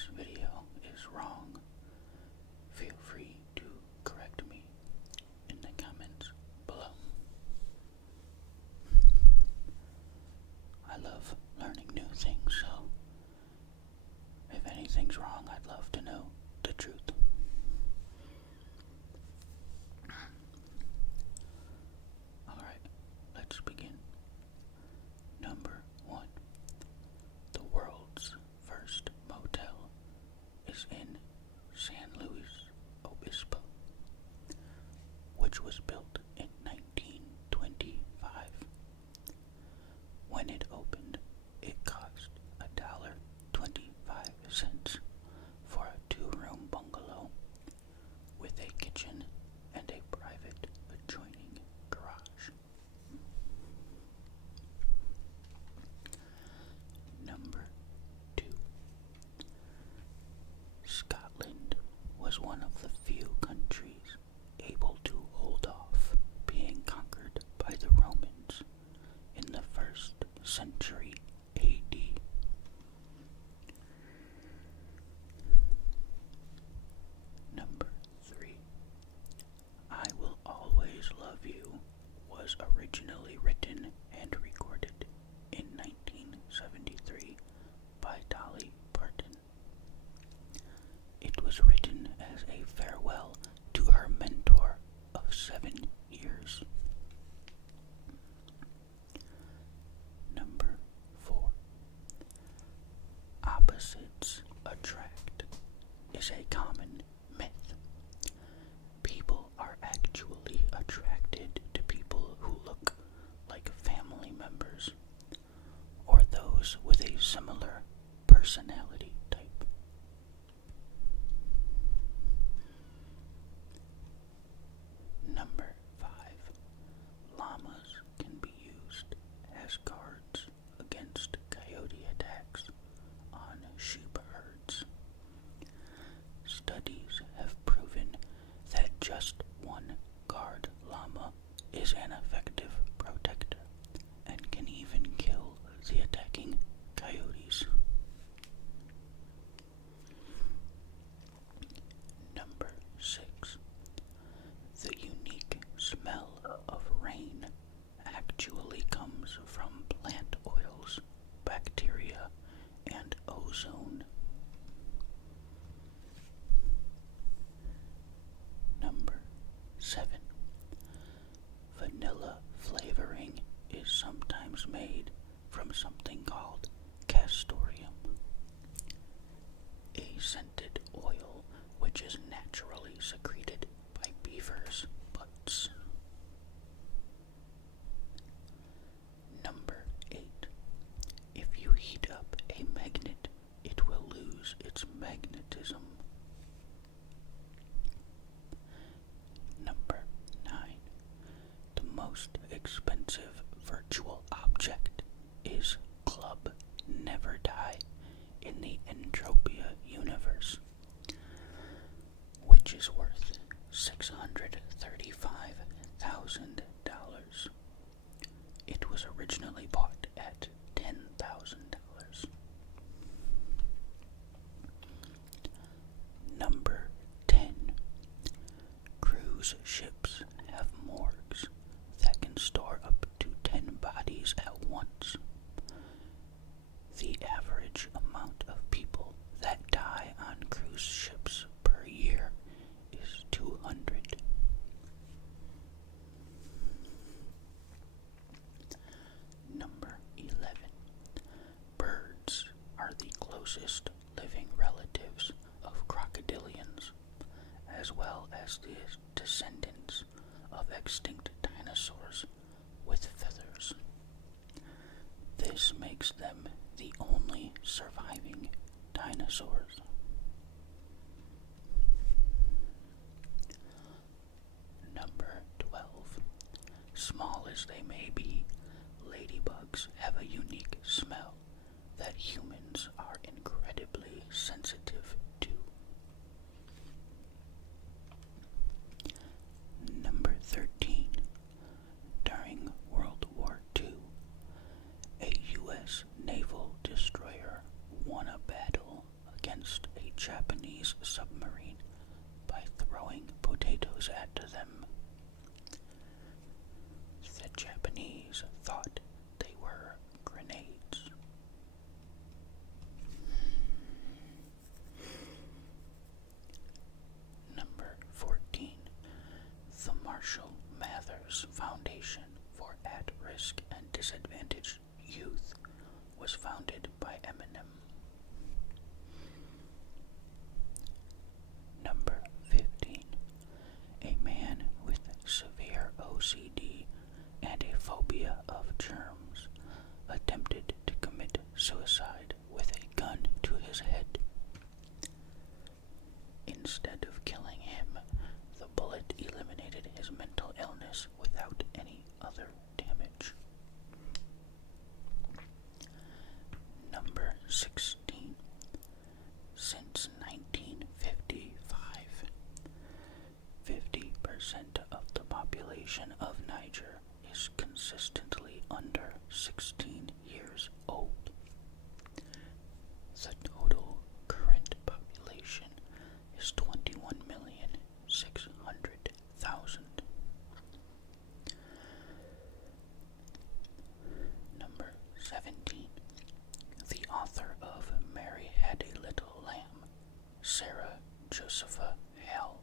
this video is wrong, feel free to correct me in the comments below. I love learning new things, so if anything's wrong, I'd love to know the truth. Alright, let's begin. Number 1. The world's first motel is in San Luis Obispo, which was built in 1925. When it opened, it cost $1.25 for a 2-room bungalow with a kitchen and a private adjoining garage. Number 2. Scotland was one of the few countries able to hold off being conquered by the Romans in the 1st century AD. Number 3. I Will Always Love You was originally written and recorded in 1973 by Dolly Parton. It was written as a farewell to her mentor of 7 years. Number 4. Opposites attract is a common myth. People are actually attracted to people who look like family members or those with a similar personality type. Number 5. Llamas can be used as guards against coyote attacks on sheep herds. Studies have proven that just one guard llama is an effective protector and can even kill the attacking coyotes. Number 6. The unique smell of rain actually comes from plant oils, bacteria, and ozone. Number 7. Vanilla flavoring is sometimes made from something called castoreum, a scented oil which is naturally secreted by beavers' butts. Number 8. If you heat up a magnet, it will lose its magnetism. Number 9. The most expensive virtual object is Club Never Die in the Entropia universe, which is worth $635,000. It was originally bought at $10,000. Number 10. Cruise ships have morgues that can store up to 10 bodies at once. The average amount of people that die on cruise ships per year is 200. Number 11. Birds are the closest living relatives of crocodilians, as well as the descendants of extinct dinosaurs with feathers. This makes them the only surviving dinosaurs. Number 12. Small as they may be, ladybugs have a unique smell that humans are incredibly sensitive to. Number 13. During World War II, a U.S. naval destroyer won a battle against Japanese submarine by throwing potatoes at them. The Japanese thought they were grenades. Number 14. The Marshall Mathers Foundation for At-Risk and Disadvantaged Youth was founded by Eminem. Number 15. A man with severe OCD and a phobia of germs attempted to commit suicide with a gun to his head. Instead of killing him, the bullet eliminated his mental illness without any other damage. Number 16. Since 1955, 50% of the population of Niger is consistently under 16 years old. The total current population is 21,600,000. Number 17. The author of Mary Had a Little Lamb, Sarah Josepha Hall,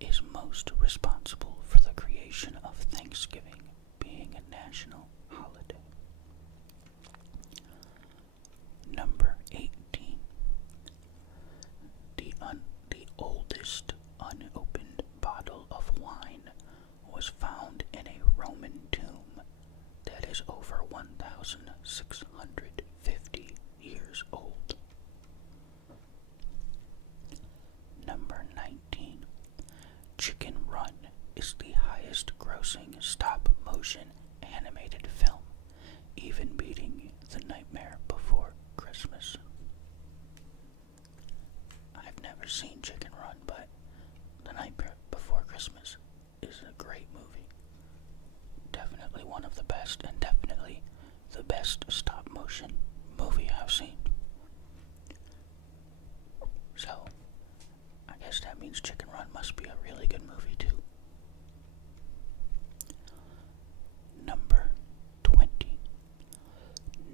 is most responsible for the creation of Thanksgiving being a national holiday. Number 18. The oldest unopened bottle of wine was found in a Roman tomb that is over 1,650 years old. Number 19. Chicken Run is the highest grossing stop-motion animated film, even beating The Nightmare Before Christmas. I've never seen Chicken Run, but The Nightmare Before Christmas is a great movie. Definitely one of the best, and definitely the best stop-motion movie I've seen. So, I guess that means Chicken Run must be a really good movie too. Number 20.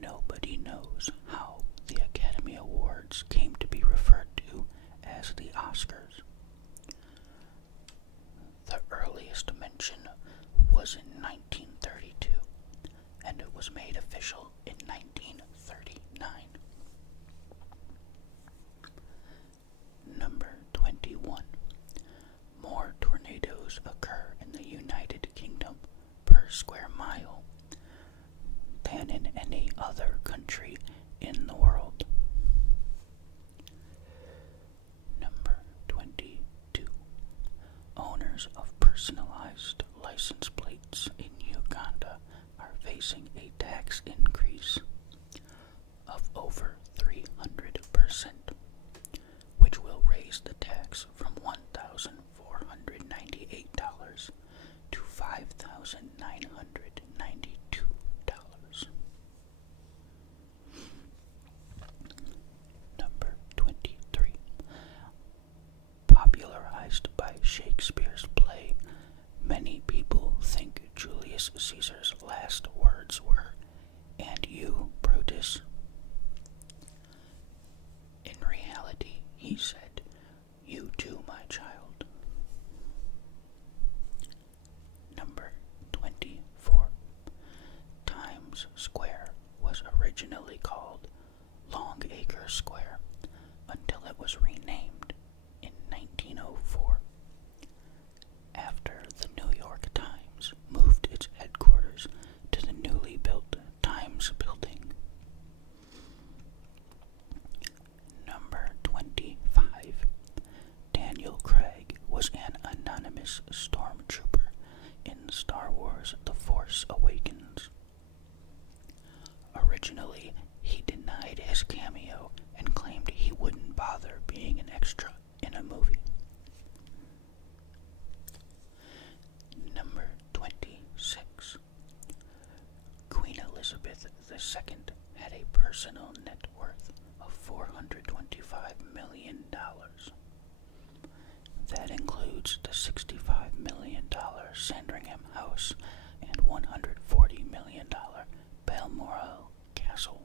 Nobody knows how the Academy Awards came to be referred to as the Oscars. The earliest mention was in 1932, and it was made official in 1939. Number 21. More tornadoes occur in the United Kingdom per square mile than in any other country in the world. Number 22. Owners of personalized license plates in Uganda are facing a tax increase of over 300%, which will raise the tax from $1,498 to $5,992. Number 23. Popularized by Shakespeare's play, many people think Julius Caesar's last words were, "And you, Brutus." In reality, he said, "You too, my child." Number 24. Times Square was originally called Longacre Square until it was renamed in 1904. That includes the $65 million Sandringham House and $140 million Balmoral Castle.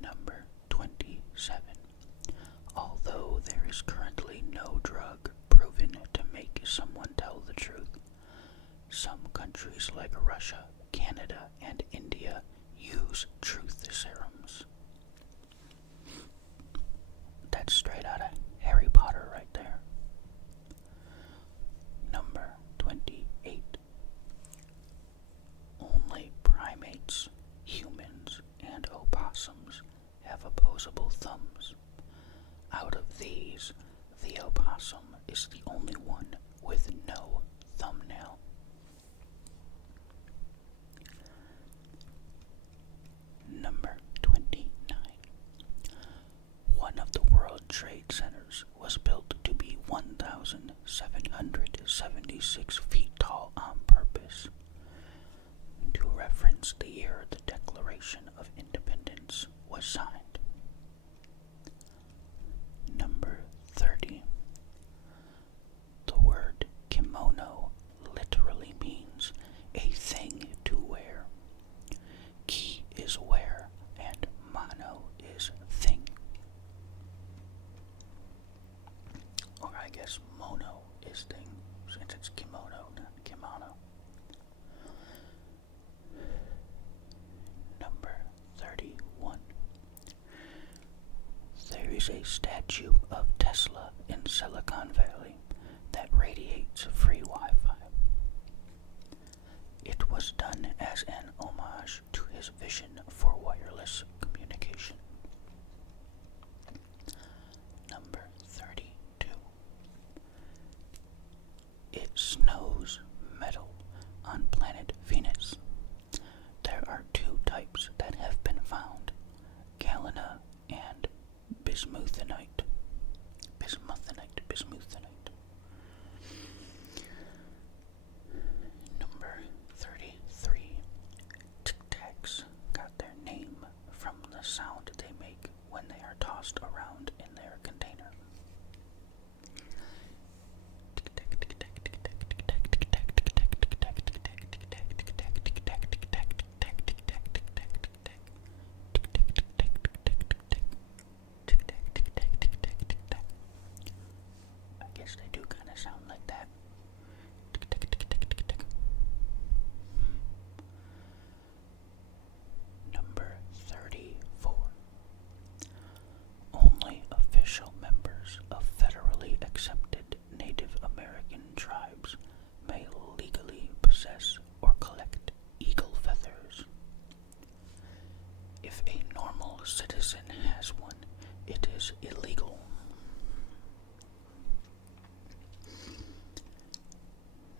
Number 27. Although there is currently no drug proven to make someone tell the truth, some countries like Russia, Canada, and India use truth serums. That's straight out of Harry Potter right there. Number 28. Only primates, humans, and opossums have opposable thumbs. Out of these, the opossum is the only one with no thumbnail. Number 29. One of the World Trade Centers was built to be 1,776 feet tall on purpose, to reference the year the Declaration of Independence was signed. Number 30. The word kimono literally means a thing to wear. Ki is wear and mono is thing. Or I guess mono is thing, since it's kimono, not kimono. Number 31. There is a statue of Tesla in Silicon Valley that radiates free Wi-Fi. It was done as an homage to his vision for wireless communication. Number 32. It snows metal on planet Venus. There are two types that have been found, galena and bismuthinite. Number 33. Tic Tacs got their name from the sound they make when they are tossed around in their container. I guess they do kind of sound like that. Number 34. Only official members of federally accepted Native American tribes may legally possess or collect eagle feathers. If a normal citizen has one, it is illegal.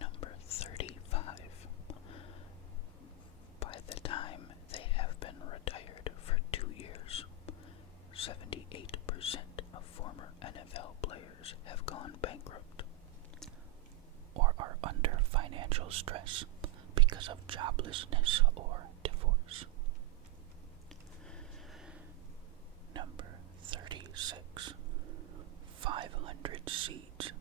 Number 35. By the time they have been retired for 2 years, 78% of former NFL players have gone bankrupt or are under financial stress because of joblessness or divorce. Number 36. 500 seeds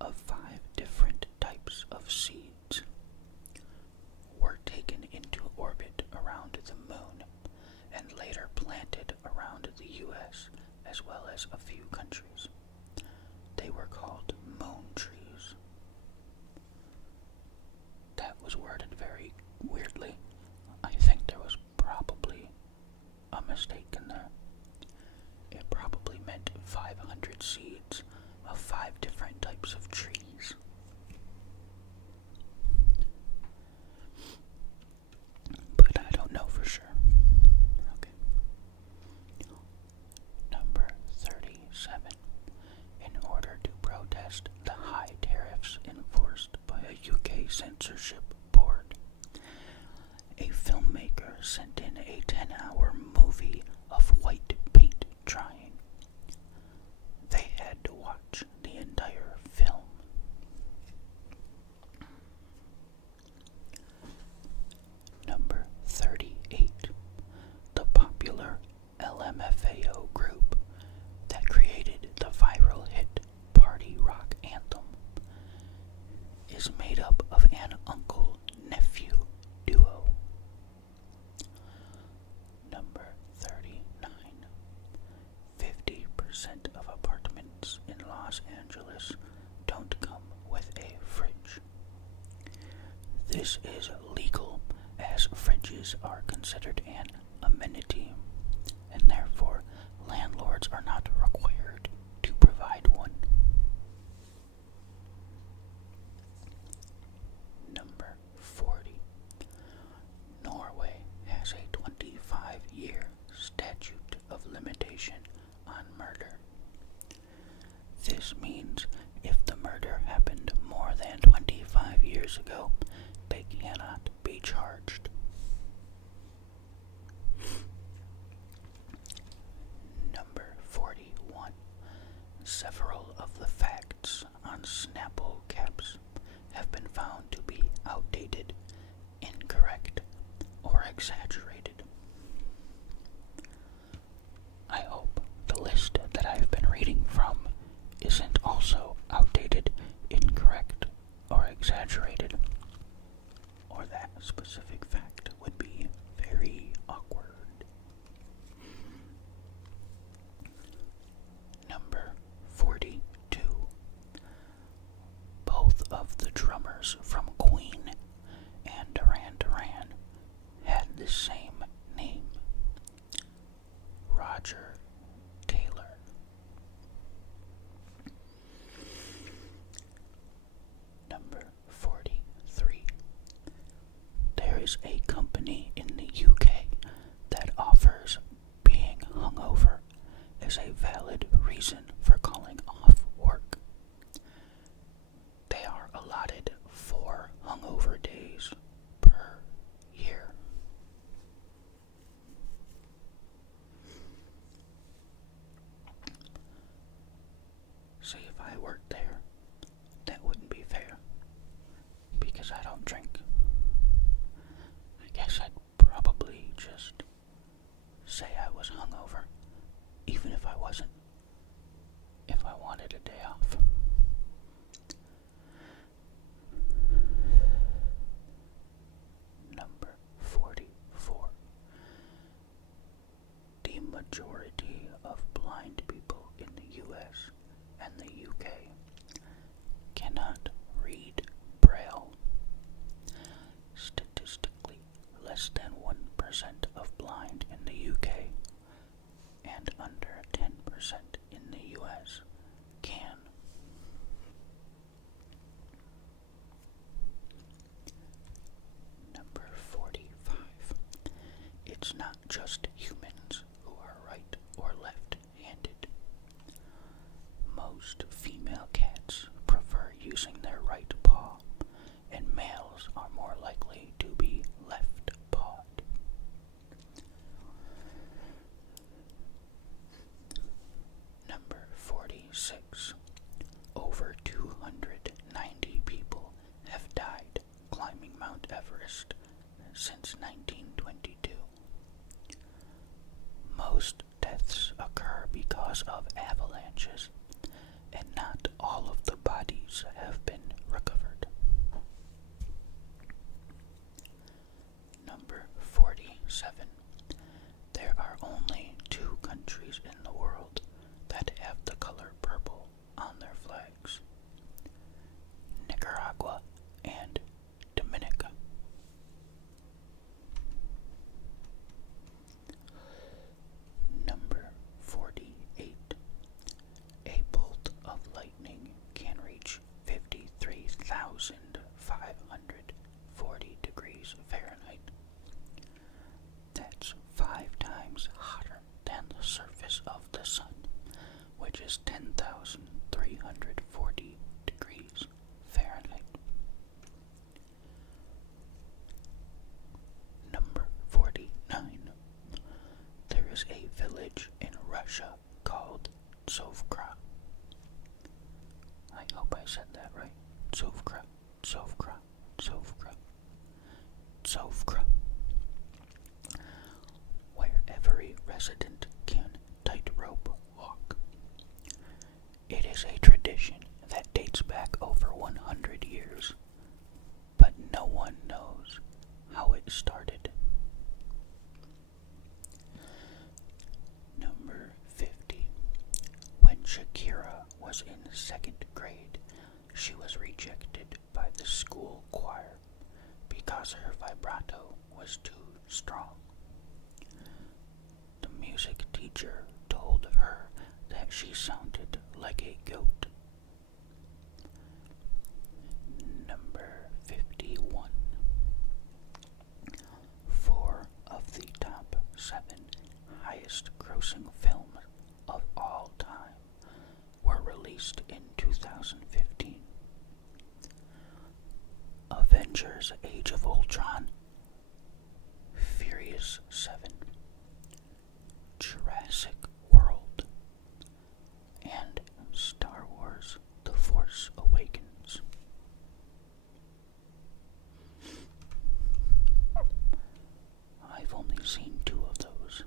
of 5 different types of seeds were taken into orbit around the moon and later planted around the U.S. as well as a few countries. They were called moon trees. That was worded very weirdly. I think there was probably a mistake in there. It probably meant 500 seeds of 5 different types of trees. But I don't know for sure. Okay. Number 37. In order to protest the high tariffs enforced by a UK censorship board, a filmmaker sent in a 10-hour movie of white paint drying. They had to watch the entire film. Number 38. The popular LMFAO this is legal, as fridges are considered an amenity, and therefore landlords are not required to provide one. Number 40. Norway has a 25-year statute of limitation on murder. This means if the murder happened more than 25 years ago, they cannot be charged. Number 41. Several of the facts on Snapple caps have been found to be outdated, incorrect, or exaggerated. I hope the list that I've been reading from isn't also outdated, incorrect, or exaggerated, or that specific fact would be very awkward. Number 42. Both of the drummers from Queen and Duran Duran had the same name, Roger Taylor. Number 43. There is a company in the UK that offers being hungover as a valid reason for calling off work. They are allotted 4 hungover days per year. See, if I worked there, that wouldn't be fair, because I don't drink. I guess I'd probably just say I was hungover, even if I wasn't, if I wanted a day off. Number 44. The majority of blind people in the US and the UK cannot read Braille. Statistically, less than 1% of blind in the UK and under 10% in the US can. Number 45. It's not just humans who are right or left-handed. Most female cats prefer using their right paw, and males are more likely to be left-pawed. Number 46. Over 290 people have died climbing Mount Everest since 1922. Most deaths occur because of avalanches, and not all of the bodies have been recovered. Number 47. There are only 2 countries in the world that have the color purple on their flags: Nicaragua and Dominica. Number 48. A bolt of lightning can reach 53,540 degrees Fahrenheit. That's 5 times hotter than the surface of the sun, which is 10,340 degrees Fahrenheit. Number 49. There is a village in Russia called Tsovkra. I hope I said that right. Tsovkra, Tsovkra, Tsovkra, Tsovkra, where every resident can tightrope walk. It is a tradition that dates back over 100 years, but no one knows how it started. Number 50. When Shakira was in 2nd grade, she was rejected by the school choir because because her vibrato was too strong. The music teacher told her that she sounded like a goat. Number 51. 4 of the top 7 highest grossing films of all time were released in 2015. Avengers Age of Ultron, Furious 7, Jurassic World, and Star Wars The Force Awakens. I've only seen 2 of those.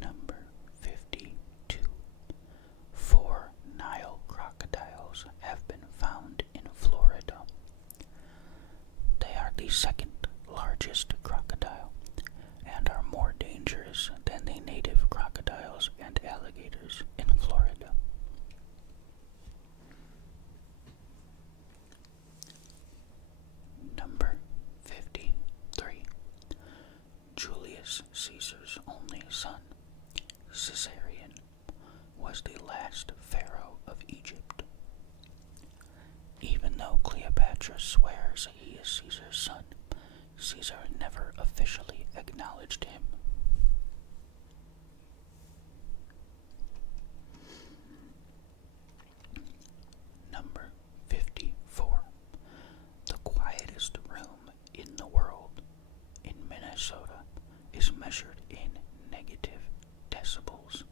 Number 52. 4 Nile crocodiles have been found in Florida. They are the second largest crocodile and are more dangerous than the native crocodiles and alligators in Florida. Number 53. Julius Caesar's only son, Caesarion, was the last pharaoh of Egypt. Even though Cleopatra swears he is Caesar's son, Caesar never officially acknowledged him. Number 54. The quietest room in the world, in Minnesota, is measured in negative decibels.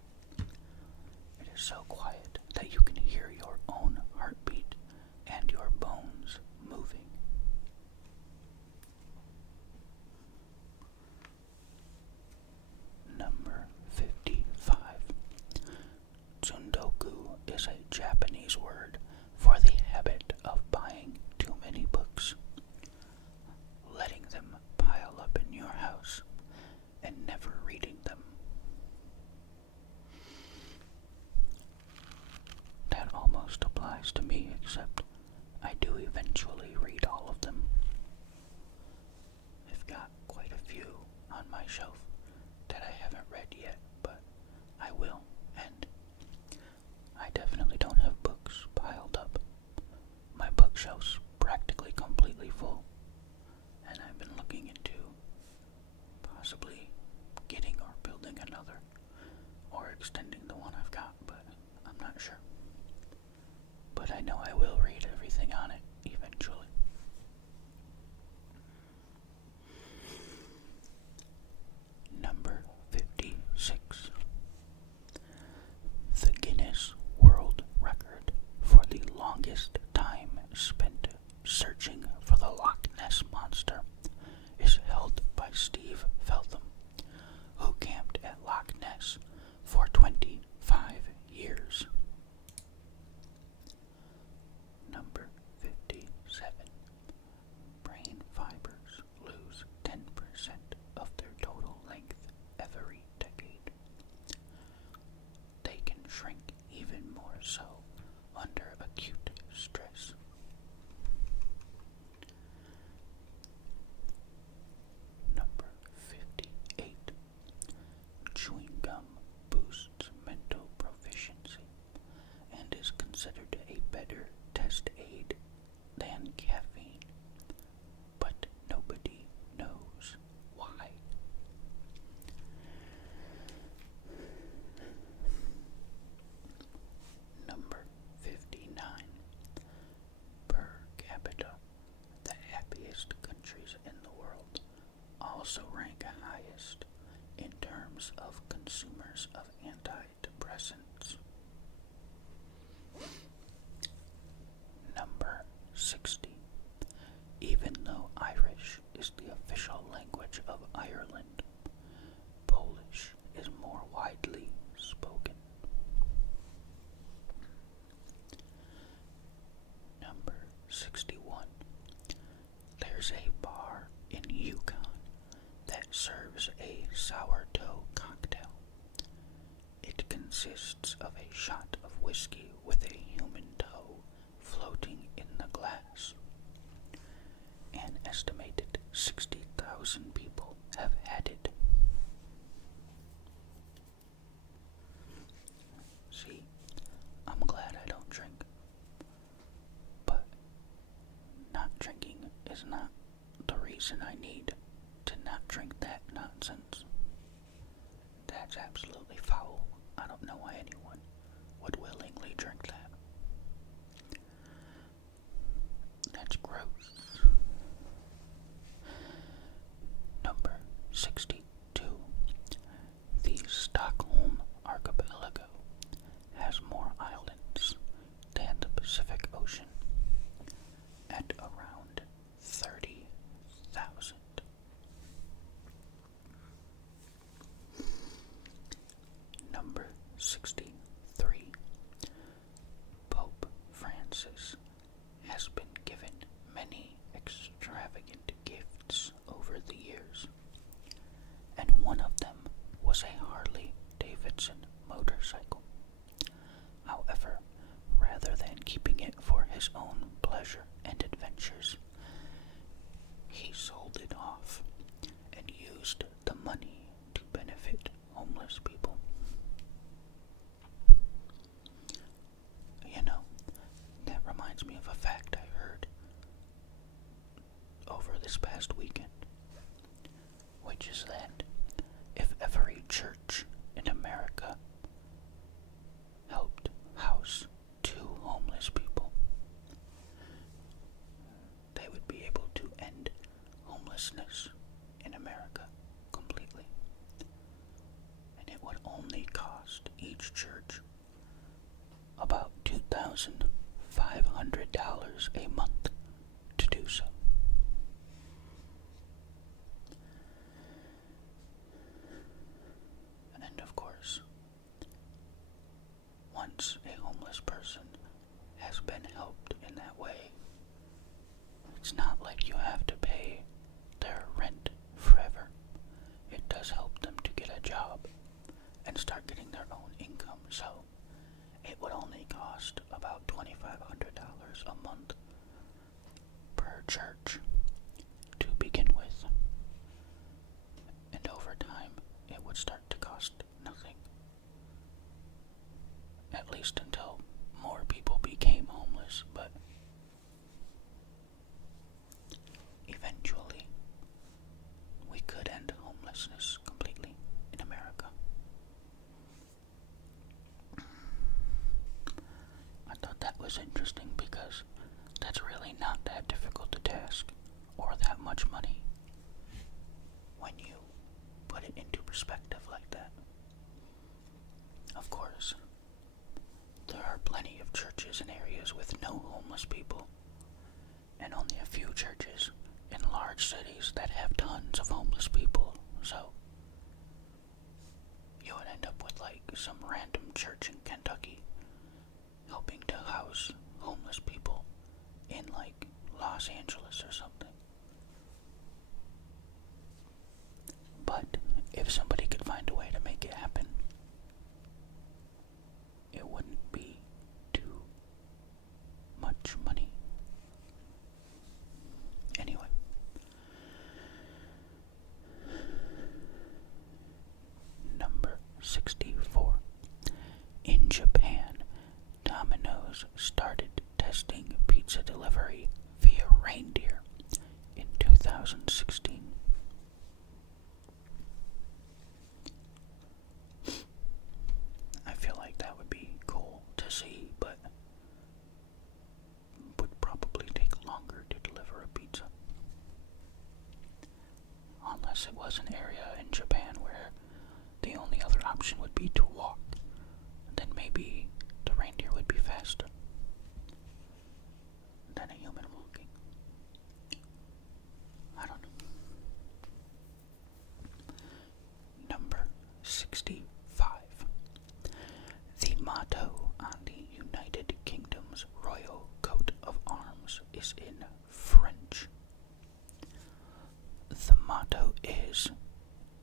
It is so quiet that you can hear your own heartbeat and your bones moving. Number 55. Tsundoku is a Japanese word for the habit of buying too many books, letting them pile up in your house, and never reading them. That almost applies to me, except I do eventually read all of them. I've got quite a few on my shelf that I haven't read yet, but I will, and I definitely don't have books piled up. My bookshelf's practically completely full, and I've been looking into possibly getting or building another, or extending the one I've got, but I'm not sure. But I know I will read everything on it eventually. Number 56. The Guinness World Record for the longest time spent searching for the Loch Ness Monster is held by Steve Feltham, who camped at Loch Ness for 25 years. Number 57. Brain fibers lose 10% of their total length every decade. They can shrink even more so under acute stress. Number 58. Chewing gum boosts mental proficiency and is considered a better test aid than caffeine, but nobody knows why. Number 59. Per capita, the happiest countries in the world also rank highest in terms of consumers of antidepressants. Number 60. Even though Irish is the official language of Ireland, Polish is more widely spoken. Number 61. There's a bar in Yukon that serves a sourdough cocktail. It consists of a shot of whiskey with a human toe floating in the glass. An estimated 60,000 people have had it. See, I'm glad I don't drink. But not drinking is not the reason I need to not drink that nonsense. That's absolutely foul. I don't know why anyone would willingly drink that. That's gross. Number 62. The Stockholm Archipelago has more islands than the Pacific Ocean at around 30,000. Number 63. Pope Francis has been given many extravagant gifts over the years, and one of them was a Harley Davidson motorcycle. However, rather than keeping it for his own pleasure and adventures, he sold it off and used the money to benefit homeless people. You know, that reminds me of a fact I heard over this past weekend, which is that if every church in America helped house 2 homeless people, they would be able to end homelessness in America completely. And it would only cost each church about $2,500 a month to do so. And of course, once a homeless person has been helped in that way, it's not like you have to pay their rent forever. It does help them to get a job and start getting their own income, so it would only cost about $2,500 a month per church to begin with. And over time, it would start to cost nothing. At least until more people became homeless, but eventually we could end homelessness completely in America. I thought that was interesting because that's really not that difficult a task or that much money when you put it into perspective like that. Of course, there are plenty of churches in areas with no homeless people, and only a few churches in large cities that have tons of homeless people, so you would end up with like some random church in Kentucky helping to house homeless people in like Los Angeles or something. But if somebody could find a way to make it happen, it wouldn't be too much money. Anyway, number 64. In Japan, Domino's started testing pizza delivery via reindeer in 2016. I feel like that would be cool to see, but would probably take longer to deliver a pizza. Unless it was an area in Japan where the only other option would be to walk, then maybe the reindeer would be faster than a human walking. I don't know. Number 65. The motto on the United Kingdom's royal coat of arms is in French. The motto is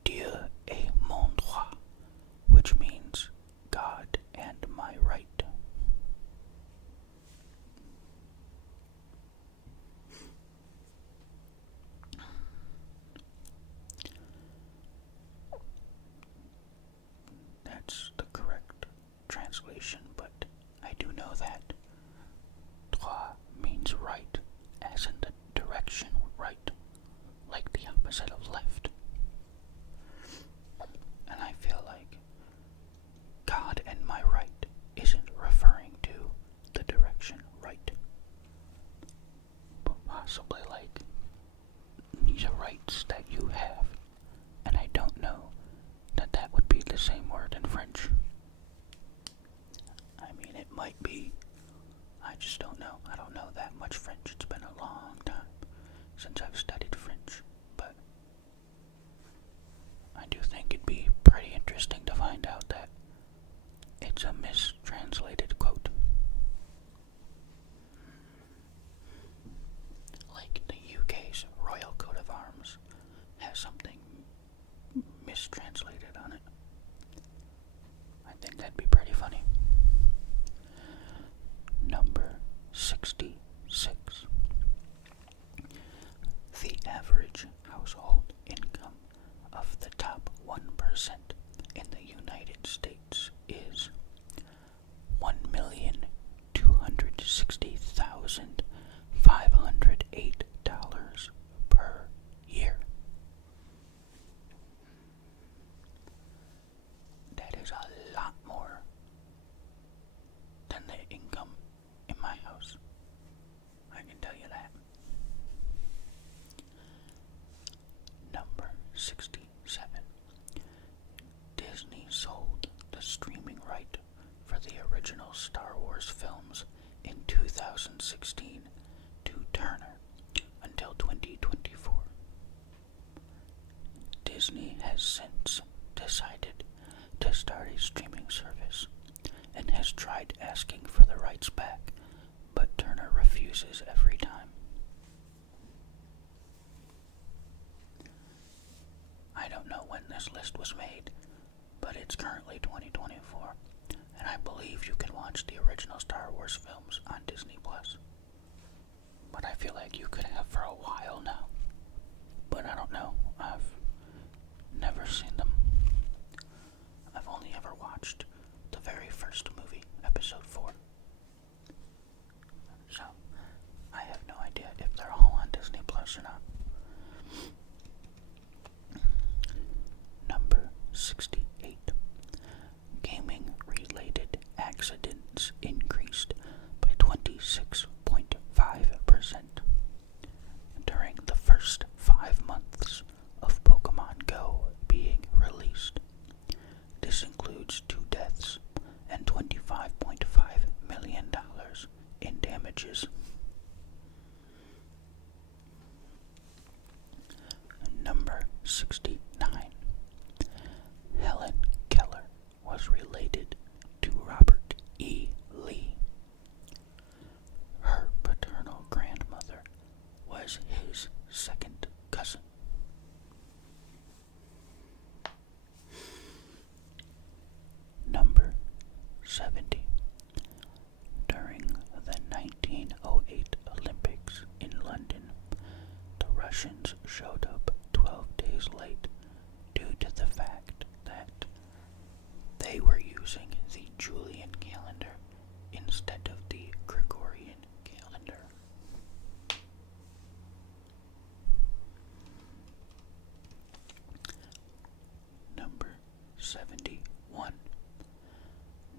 Dieu et mon droit, which means God and my right. that's the correct translation, but I do know that droit means right, as in the direction right, like the opposite of left. And I feel like God and my right isn't referring to the direction right, but possibly like these are rights that you have, and I don't know that would be the same word in French. I mean, it might be. I just don't know. I don't know that much French. It's been a long time since I've studied French, but I do think it'd be pretty interesting to find out that it's a mistranslated quote. Like the UK's Royal Coat of Arms has something mistranslated on it. I think that'd be pretty funny. Number 66. The average household income of the top 1% in the United States is $1,260,508 per year. That is a lot more than the income in my house. I can tell you that. Number 67. Disney sold the streaming right for the original Star Wars films in 2016 to Turner until 2024. Disney has since decided to start a streaming service and has tried asking for the rights back, but Turner refuses every time. I don't know when this list was made, but it's currently 2024, and I believe you can watch the original Star Wars films on Disney Plus. But I feel like you could have for a while now. But I don't know. I've never seen them. I've only ever watched the very first movie, episode 4. So, I have no idea if they're all on Disney Plus or not. Number 68. Gaming-related accidents increased by 26.5% during the first 5 months of Pokemon Go being released. This includes 2 deaths and $25.5 million in damages. Number 69. Helen Keller was related to Robert E. Lee. Her paternal grandmother was his second cousin. Number 70. During the 1908 Olympics in London, the Russians showed up 12 days late due to the fact that they were using the Julian calendar instead of the Gregorian calendar. Number 71.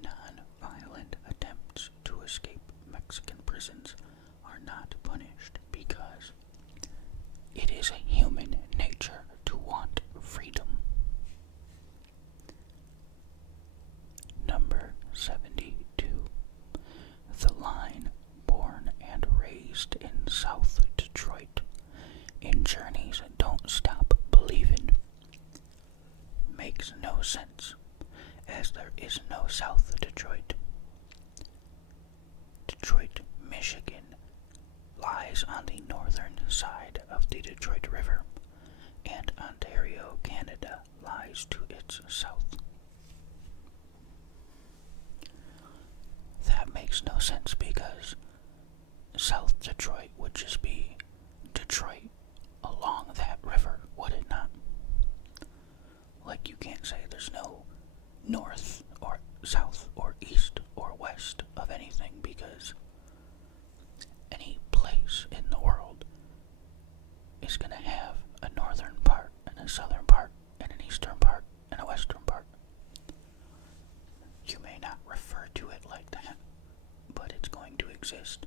Non-violent attempts to escape Mexican prisons are not punished because it is human nature to want freedom. Number 72. The line Born and Raised in South Detroit in Journey's Don't Stop Believin' makes no sense, as there is no South Detroit. Detroit, Michigan lies on the northern side of the Detroit River, and Ontario, Canada lies to its south. That makes no sense because South Detroit would just be Detroit along that river, would it not? Like, you can't say there's no north south or east or west of anything, because any place in the world is going to have a northern part and a southern part and an eastern part and a western part. You may not refer to it like that, but it's going to exist.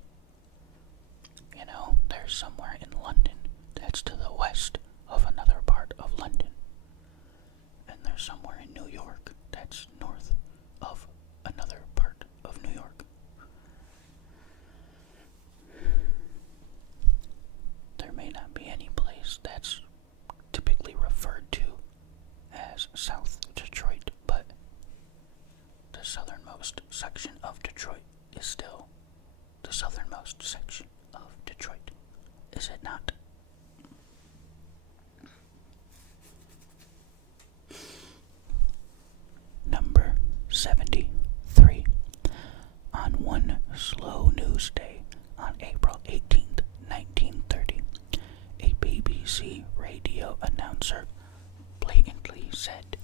You know, there's somewhere in London that's to the west of another part of London. And there's somewhere in New York that's north of another part of New York. There may not be any place that's typically referred to as South Detroit, but the southernmost section of Detroit is still the southernmost section of Detroit, is it not? Number 73. On one slow news day on April 18th, 1930, a BBC radio announcer blatantly said,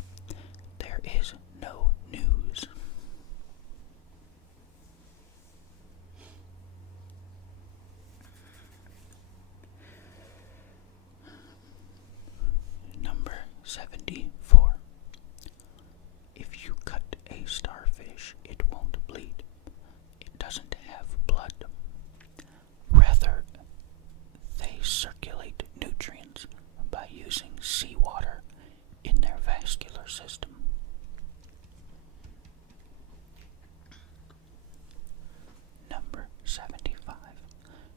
"There is no news." Number 74. If you cut a starfish, it won't bleed. It doesn't have blood. Rather, they circulate nutrients by using seawater in their vascular system. Number 75.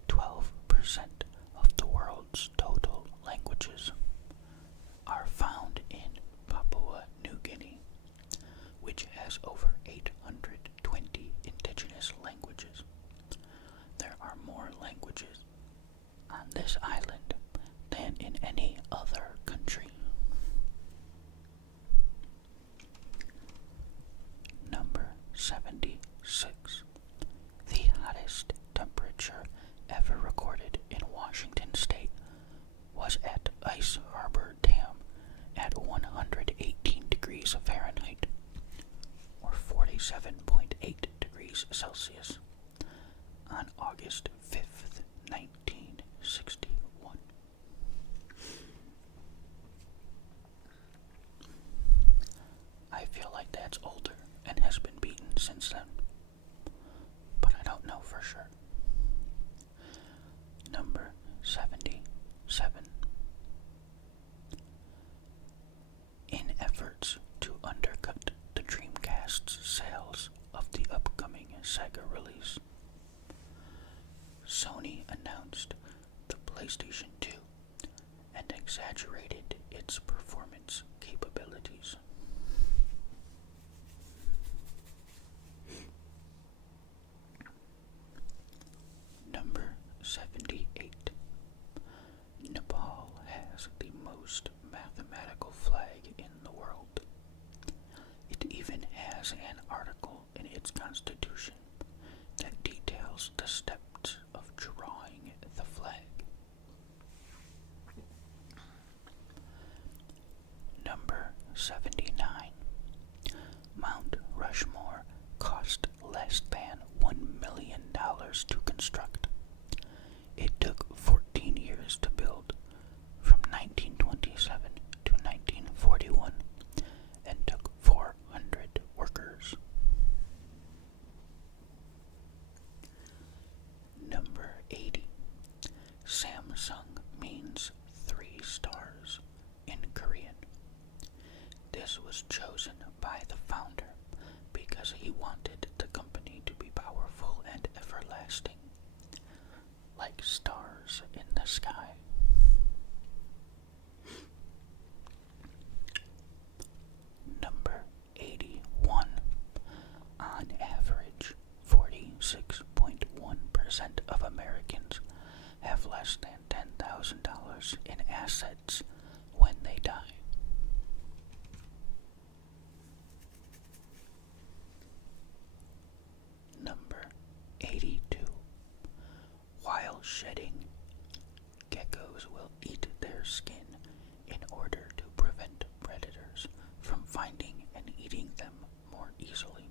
12% of the world's total languages are found in Papua New Guinea, which has over 820 indigenous languages. There are more languages on this island than in any other country. Number 76. The hottest temperature ever recorded in Washington State was at Ice Harbor Dam at 118 degrees Fahrenheit, or 47.8 degrees Celsius, on August 5th, 1961. I feel like that's older and has been beaten since then, but I don't know for sure. Number 77. In efforts to undercut the Dreamcast's sales of the upcoming Sega release, Sony announced the PlayStation 2 and exaggerated its performance capabilities. Number 78. Nepal has the most mathematical flag in the world. It even has an article in its constitution that details the steps of drawing the flag. Number 79. Mount Rushmore cost less than $1 million to construct. It took 14 years to build, from 1927 to 1941, and took 400 workers. Number 80. Samsung means 3 stars in Korean. This was chosen by the founder because he wanted the company to be powerful and everlasting, like stars in the sky. Number 81. On average, 46.1% of Americans have less than $10,000 in assets when they die. Number 82. While shedding, geckos will eat their skin in order to prevent predators from finding and eating them more easily.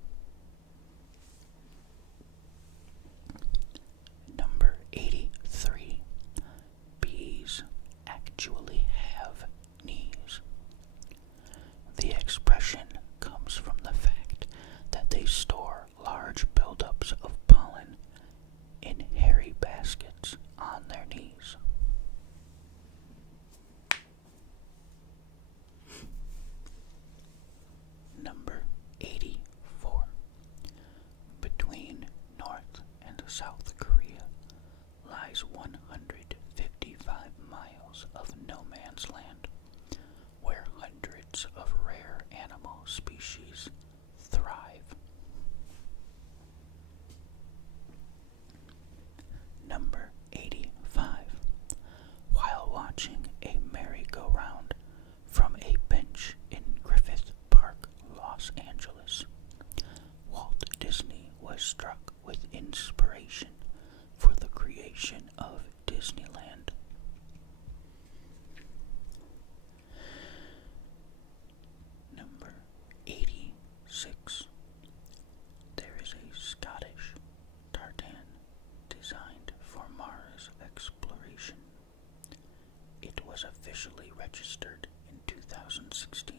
was officially registered in 2016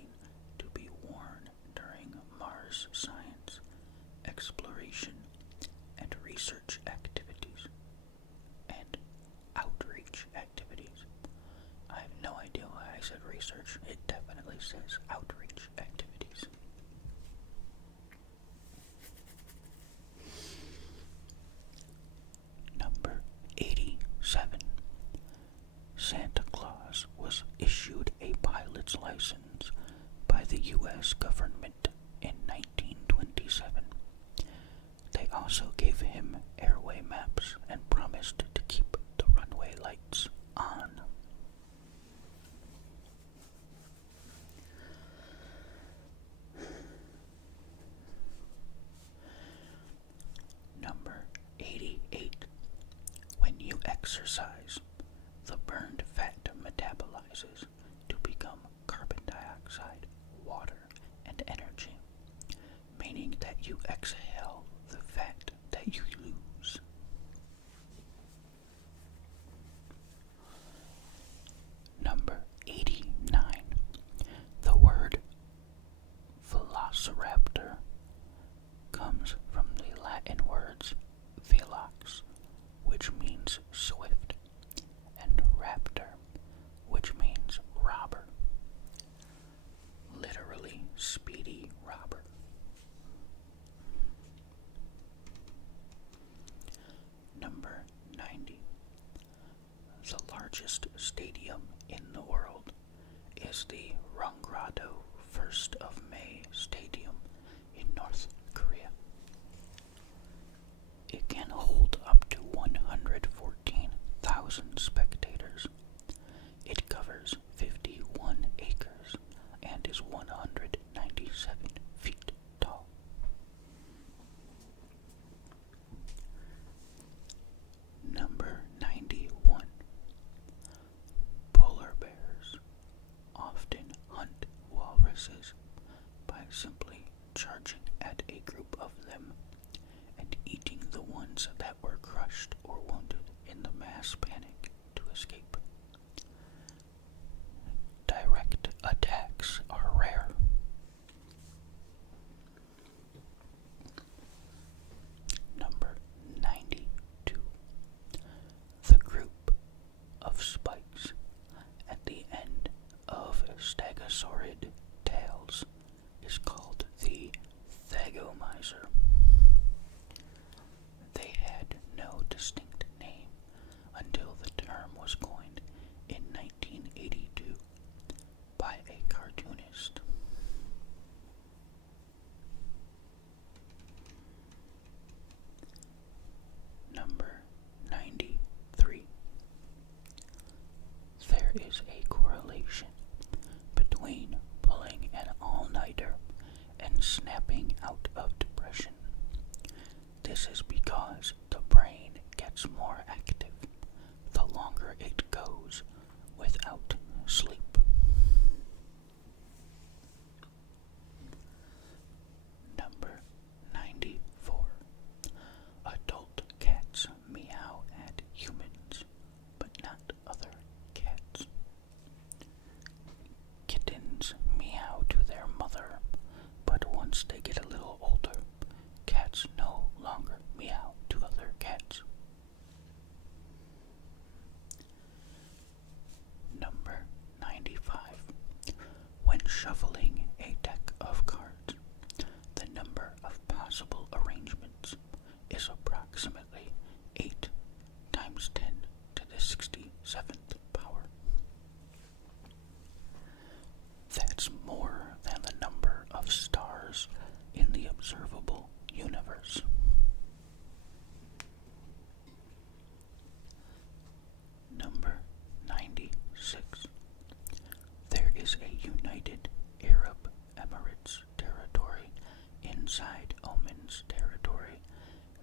to be worn during Mars science, exploration, and research activities, and outreach activities. I have no idea why I said research. It definitely says outreach activities. Number 87. Santa Claus was issued a pilot's license by the U.S. government in 1927. They also gave him airway maps and promised to keep the runway lights on. Number 88. When you exercise, the burned fat metabolizes to become carbon dioxide, water, and energy, meaning that you exhale the fat that you lose. Number 89. The word velociraptor comes from the Latin words velox, which means swift, and raptor, which means robber. Literally, speedy robber. Number 90. The largest stadium in the world is the Rongrado 1st of May Stadium in North Korea. It can hold up to 114,000 spectators. It covers 51 acres and is 197 feet tall. Number 91. Polar bears often hunt walruses by simply charging at a group of them and eating the ones that were crushed or wounded in the mass panic to escape. Direct attacks are rare. Number 92. The group of spikes at the end of stegosaurid tails is called the Thagomizer. They had no distinct name until the term was coined in 1982 by a cartoonist. Number 93. There is a correlation between pulling an all-nighter and snapping out of depression. This is because the brain gets more active the longer it goes without sleep. Number 94. Adult cats meow at humans, but not other cats. Kittens meow to their mother, but once they get a little older, cats no longer meow to other cats. Number 95. When shuffling a deck of cards, the number of possible arrangements is approximately 8 times 10 to the 67th power. That's more than the number of stars in the observable universe. Number 96. There is a United Arab Emirates territory inside Oman's territory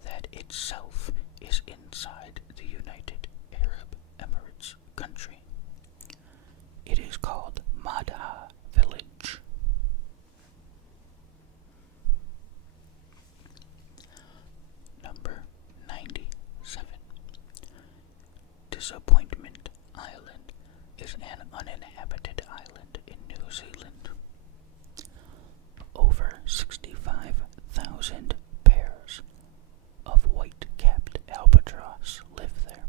that itself is inside the United Arab Emirates country. It is called Madha Village. Number 97. Disappointment Island is an uninhabited island in New Zealand. Over 65,000 pairs of white-capped albatross live there.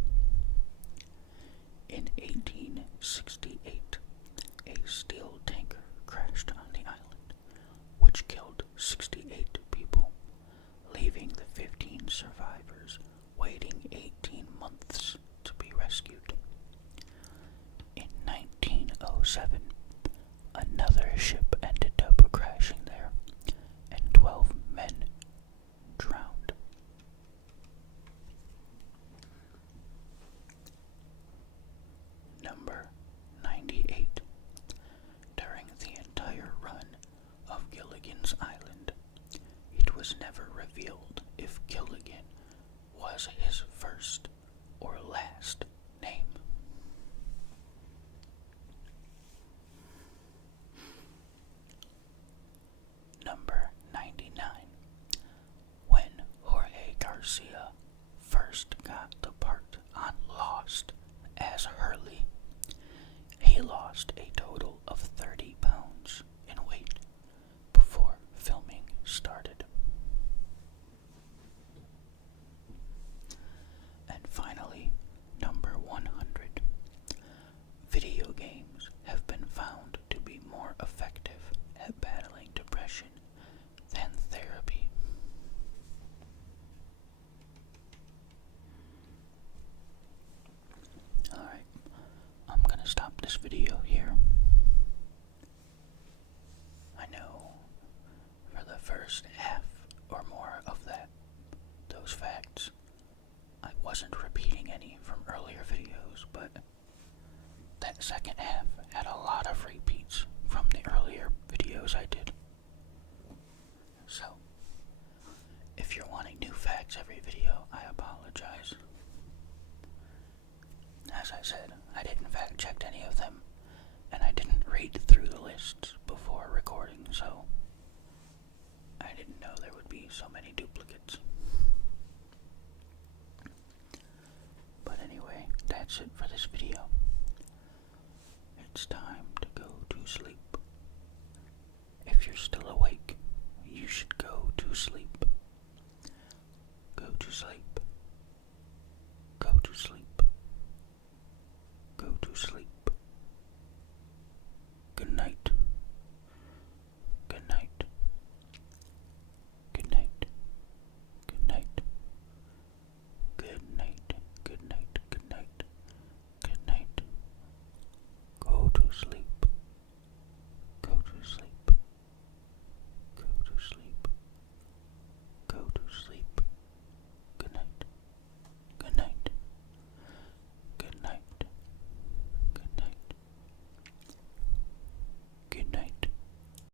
In 1868, a steel tanker crashed on the island, which killed 68 people, leaving the 15 survivors waiting 18 months to be rescued. In 1907, another ship ended up crashing there, and 12 men drowned. Number 98. During the entire run of Gilligan's Island, it was never revealed if Gilligan was his first or last name. Number 99. When Jorge Garcia first got the part on Lost as Hurley, he lost a total of 30 pounds in weight before filming started. And finally, number 100. Video games have been found to be more effective at battling depression than therapy. Alright, I'm gonna stop this video here. I know for the first half or more of those facts, I wasn't repeating any from earlier videos, but that second half had a lot of repeats from the earlier videos I did. So, if you're wanting new facts every video, I apologize. As I said, I didn't fact check any of them, and I didn't read through the lists before recording, so I didn't know there would be so many duplicates. But anyway, that's it for this video. It's time to go to sleep. If you're still awake, you should go to sleep. Go to sleep.